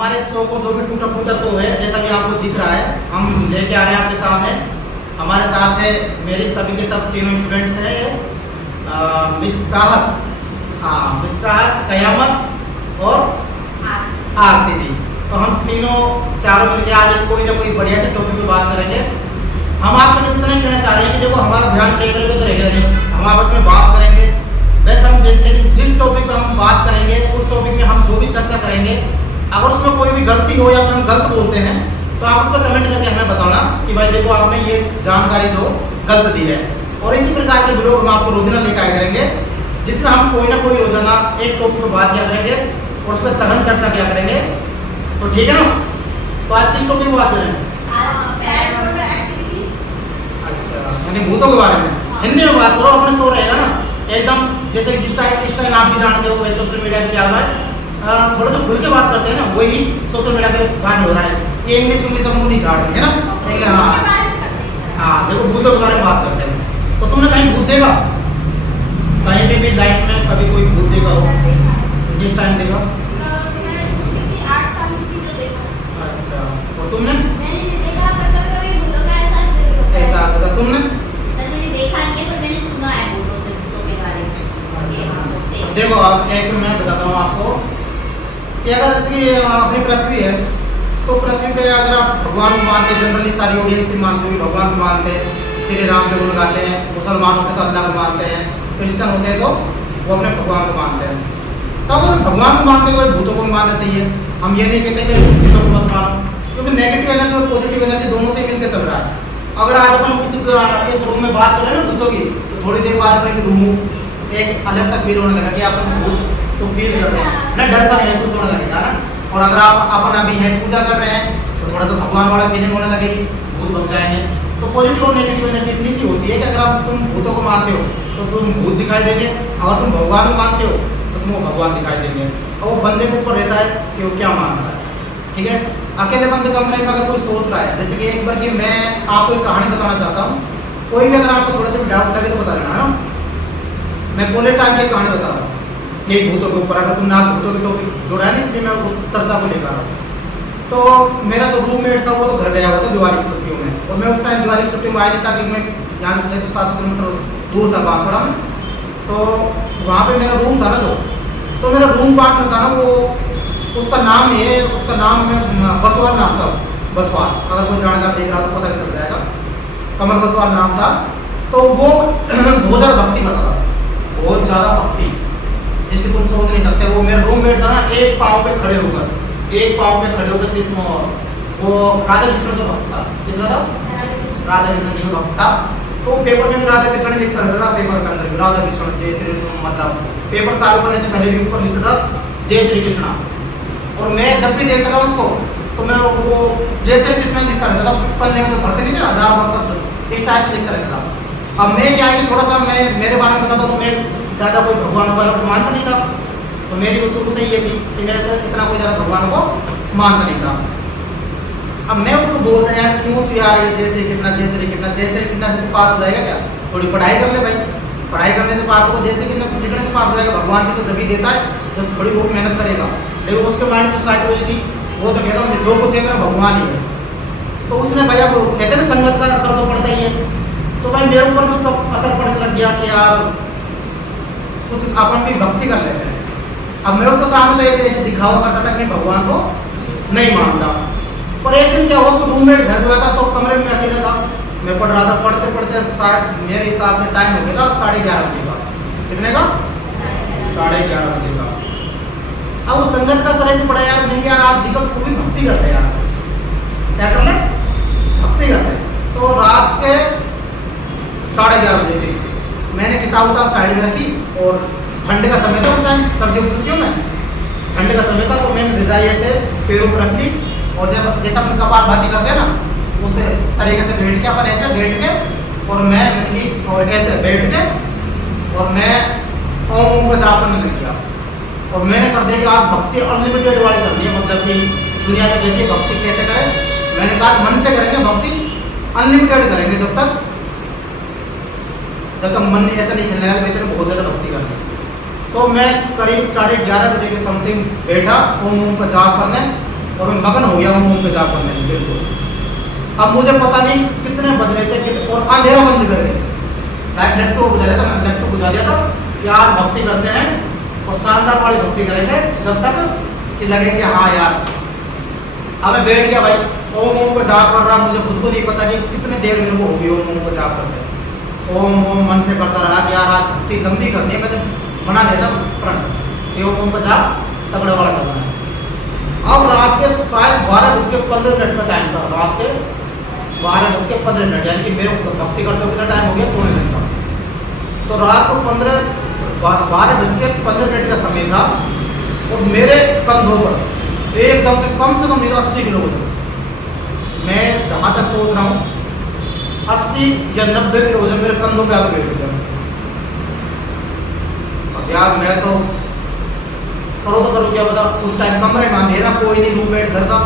हमारे शो को जो भी टूटा फूटा शो है, जैसा कि आपको दिख रहा है, हम लेके आ रहे हैं आपके सामने। हमारे साथ है मेरे सभी के सब तीनों स्टूडेंट्स हैं, मिस चाहत, मिस चाहत, कयामत और आरती जी। तो हम तीनों चारों मिलकर आज कोई ना कोई बढ़िया से टॉपिक पे बात करेंगे। हम आपसे बस इतना ही कहना चाह रहे हैं कि देखो हमारा ध्यान टेबल पे तो रहेगा नहीं, हम आपस में बात करेंगे। वैसे हम लेकिन जिस टॉपिक पे हम बात करेंगे उस टॉपिक में हम जो भी चर्चा करेंगे, अगर उसमें कोई भी गलती हो या फिर हम गलत बोलते हैं तो आप उस पर कमेंट करके हमें बताना कि भाई देखो आपने ये जानकारी जो गलत दी है। और इसी प्रकार के वीडियो हम आपको रोजाना लेकर आया करेंगे, जिसमें हम कोई ना कोई रोजाना एक टॉपिक पर बात किया करेंगे और उस पर सघन चर्चा किया करेंगे। तो ठीक है ना? तो आज किस टॉपिक पर बात करें? अच्छा, यानी भूतों के बारे में हिंदी में बात करो, अपने शो रहेगा ना एकदम, जैसे कि इस टाइम आप भी जानते हो भाई सोशल मीडिया पे क्या हो रहा है, थोड़ा जो खुल के बात करते हैं ना वही सोशल मीडिया पे वायरल हो रहा है। ये इंग्लिश हमको नहीं झाड़ेंगे ना। हाँ देखो भूतों के बारे में बात करते हैं। तो तुमने कहीं भूत देखा? कहीं पे भी लाइफ में कभी कोई भूत देखा हो? किस टाइम देखा? अच्छा, और तुमने? ऐसा था तुमने? देखो आप एक मैं बताता हूँ आपको कि अगर जैसे अपनी पृथ्वी है तो पृथ्वी पे अगर आप भगवान को मानते हैं, जनरली सारी ऑडियंस ही मानते हुए भगवान को मानते हैं, श्री राम के गुण गाते हैं, मुसलमान होते तो अल्लाह को मानते हैं, क्रिश्चियन होते हैं तो वो अपने भगवान को मानते हैं। तो अगर भगवान को मानते हुए भूतों को मानना चाहिए। हम ये नहीं कहते कि भूतों को मत मानो, क्योंकि नेगेटिव एनर्जी और पॉजिटिव एनर्जी दोनों से मिलकर चल रहा है। अगर आज अपन किसी इस रूम में बात करें ना भूतों की, तो थोड़ी देर बाद अपने रूम एक अलग सा फील होने लगा कि अपन भूत तो फील कर रहे हैं ना, डर सा महसूस होने लगेगा ना। और अगर आप अपन अभी है पूजा कर रहे हैं तो थोड़ा सा भगवान वाला फीलिंग होने लगेगी, भूत बन जाएंगे। तो पॉजिटिव और नेगेटिव एनर्जी इतनी सी होती है कि अगर आप तुम भूतों को मानते हो तो तुम भूत दिखाई देंगे, अगर तुम भगवान को मानते हो तो तुमको भगवान दिखाई देंगे। और वो बंदे के ऊपर रहता है कि वो क्या मान रहा है। ठीक है, अकेले बंदे कमरे में अगर कोई सोच रहा है, जैसे कि एक बार कि मैं आपको एक कहानी बताना चाहता हूँ, कोई भी अगर आपको थोड़ा सा डाउट लगे तो बता देना है ना। मैं कॉलेज टाइम की कहानी बता रहा हूँ ये भूतों के ऊपर, अगर तुमने आज भूतों के टॉपिक जोड़ा है ना, इसलिए मैं उस चर्चा को लेकर रहा हूँ। तो मेरा जो रूममेट था वो तो घर गया हुआ था दिवाली की छुट्टियों में, और मैं उस टाइम दिवाली की छुट्टी में आया नहीं था कि मैं यहाँ से 600-700 किलोमीटर दूर था बांसवाड़ा में। तो वहाँ पे मेरा रूम था ना जो, तो मेरा रूम पार्टनर था ना वो, उसका नाम है, उसका नाम बसवाल नाम था, बसवाल। अगर कोई जानकार देख रहा तो पता चल जाएगा, कमल बसवाल नाम था। तो वो बहुत ज़्यादा भक्ति करता था, बहुत ज़्यादा भक्ति जिसकी तुम सोच नहीं सकते। वो मेरा रूममेट था ना, एक पाँव पे खड़े होकर सिर्फ वो राधा कृष्ण तो भक्त था। किसका था? राधा कृष्ण जी का भक्त था। तो पेपर में भी राधा कृष्ण लिखता रहता था, पेपर के अंदर भी राधा कृष्ण जय श्री, मतलब पेपर चालू करने से पहले भी ऊपर लिखता था जय श्री कृष्ण। और मैं जब भी देखता था उसको तो मैं वो जय श्री कृष्ण लिखता रहता था, पन्ने में जो भरते नहीं थे 1000 बार शब्द, इस टाइप से लिखता रहता था। अब मैं क्या है कि थोड़ा सा मैं मेरे बारे में बताता तो मैं ज़्यादा कोई भगवान को मानता नहीं था। तो मेरी शुरू से ये थी कि मेरे से इतना कोई ज़्यादा भगवान को मानता नहीं था। अब मैं उसको बोलता यार क्यों तो यार ये जैसे कितना से तो पास हो जाएगा क्या, थोड़ी पढ़ाई कर ले भाई, पढ़ाई करने से पास हो, जैसे कितना से लिखने से पास हो जाएगा। भगवान की तो जब भी देता है जब थोड़ी बहुत मेहनत करेगा। लेकिन उसके माइंड जो साइकोलॉजी थी वो तो कहता हूँ जो कुछ है मेरा भगवान ही है। तो उसने भैया वो कहते ना संगत का असर तो पड़ता ही है, तो भाई मेरे ऊपर भी उसका असर पड़ने लग गया कि यार कुछ अपन भी भक्ति कर लेते हैं। अब मैं उसके सामने तो एक दिखावा करता था कि भगवान को नहीं मानता। पर एक दिन क्या हुआ कि रूममेट घर में आता तो कमरे में अकेला था, मैं पढ़ रहा था, पढ़ते पढ़ते शायद मेरे हिसाब से टाइम हो गया था 11:30 बजे का। कितने का? 11:30 बजे का। अब वो संगत का सर से पढ़ा यार नहीं यार आप जी का तू भी भक्ति करते हैं यार, क्या कर ले भक्ति करते। तो रात के 11:30 बजे फिर से मैंने किताब साइड में रखी, और ठंड का समय था उस टाइम, सर्दियों की छुट्टियों में ठंड का समय था। तो मैंने रजाई ऐसे पैरों पर रख ली, और जब जैसा अपन कपाल भाती करते हैं ना उस तरीके से बैठ के अपन ऐसे बैठ के, और मैं और ऐसे बैठ के और मैं ओम का जाप करने लग गया। और मैंने कर दिया कि आप भक्ति अनलिमिटेड वाली कर दी है, मतलब कि दुनिया जब कहती है भक्ति कैसे करें, मैंने कहा मन से करेंगे भक्ति, अनलिमिटेड करेंगे जब तक मन ऐसा नहीं खेलने लगा मैं बहुत ज़्यादा भक्ति करनी। तो मैं करीब 11:30 बजे के समथिंग बैठा ओम का जाप करने, और मैं मगन हो गया हूँ पे जाप करने में बिल्कुल। अब मुझे पता नहीं कितने बज रहे थे और अंधेरा बंद कर गए, लाइट लट्टू बुझा रहा था, मैंने लट्टू बुझा दिया था। यार भक्ति करते हैं और शानदार वाली भक्ति करेंगे जब तक कि लगे कि हाँ यार। अब मैं बैठ गया भाई, ओम ओम को जाप कर रहा, मुझे खुद को नहीं पता कि कितने देर मेरे को होगी ओम ओम को जाप करते। ओम ओम मन से करता रहा कि यार आज भक्ति लंबी करनी है, मैंने बना दिया था प्रण कि ओम ओम को जाप तगड़ा वाला करना है। अब रात के शायद 12:15 का टाइम था, रात के 12:15, यानी कि मेरे को भक्ति करते हुए कितना टाइम हो गया, 2 मिनट का। तो रात को 12:15 का समय था और मेरे कंधों पर एकदम से कम नहीं 80 किलो वजन, मैं जहाँ तक सोच रहा हूँ 80 या 90 किलो वजन मेरे कंधों पे आकर बैठ गया। अब यार मैं तो करो क्या बता, उस टाइम कमरे में अंधेरा, कोई नहीं, रूममेट घर था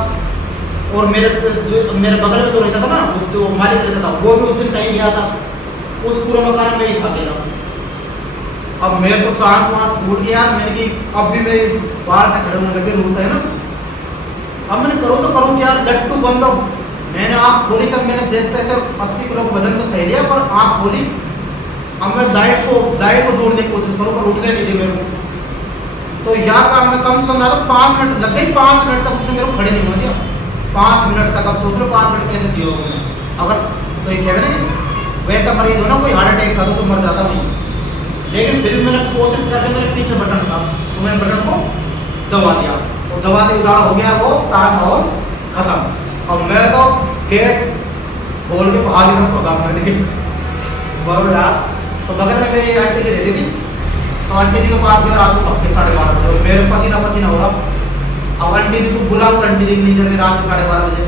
और मेरे से जो मेरे बगल में जो रहता था ना, जो मालिक रहता था, वो भी उस दिन कहीं गया था, उस पूरे मकान में ही था अकेला। अब मेरे को सांस वांस फूट गया, मैंने कि अब भी मेरे बाहर से खड़े होने लगे, रूस है ना। अब मैंने करूँ यार, लट्टू बंद। मैंने आँख खोली, जब मैंने जैसे तैसे 80 किलो का वजन तो सही दिया, पर आँख खोली। अब मैं डाइट को जोड़ने की कोशिश करूँ, पर उठने नहीं दी मेरे को। तो यहाँ काम में कम से कम ना तो 5 मिनट लग गई, 5 मिनट तक उसने मेरे को खड़े नहीं होने दिया। 5 मिनट तक, अब सोच लो 5 मिनट कैसे जियोगे। अगर कोई कहे ना वैसा मरीज हो ना, कोई हार्ट अटैक का तो मर जाता नहीं, लेकिन फिर मैंने कोशिश करके, मेरे पीछे बटन था तो मैंने बटन को दबा दिया, और दबा के उजाड़ा हो गया, वो सारा माहौल खत्म। और मैं तो गेट खोल के बाहर की तरफ भगा मैंने बरोबर यार। तो बगल में मेरी आंटी जी रहती थी, तो आंटी जी के पास गया रात को 12:30 बजे, मेरे पसीना हो रहा। अब आंटी जी को बुलाऊँ, आंटी जी की जगह रात के 12:30 बजे।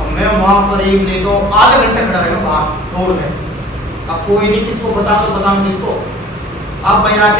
अब मैं वहाँ करीब नहीं तो आधे घंटे खड़ा रहेगा बाहर रोड में। अब कोई नहीं, किसको बताऊँ तो बताऊँ किसको। अब मैं आके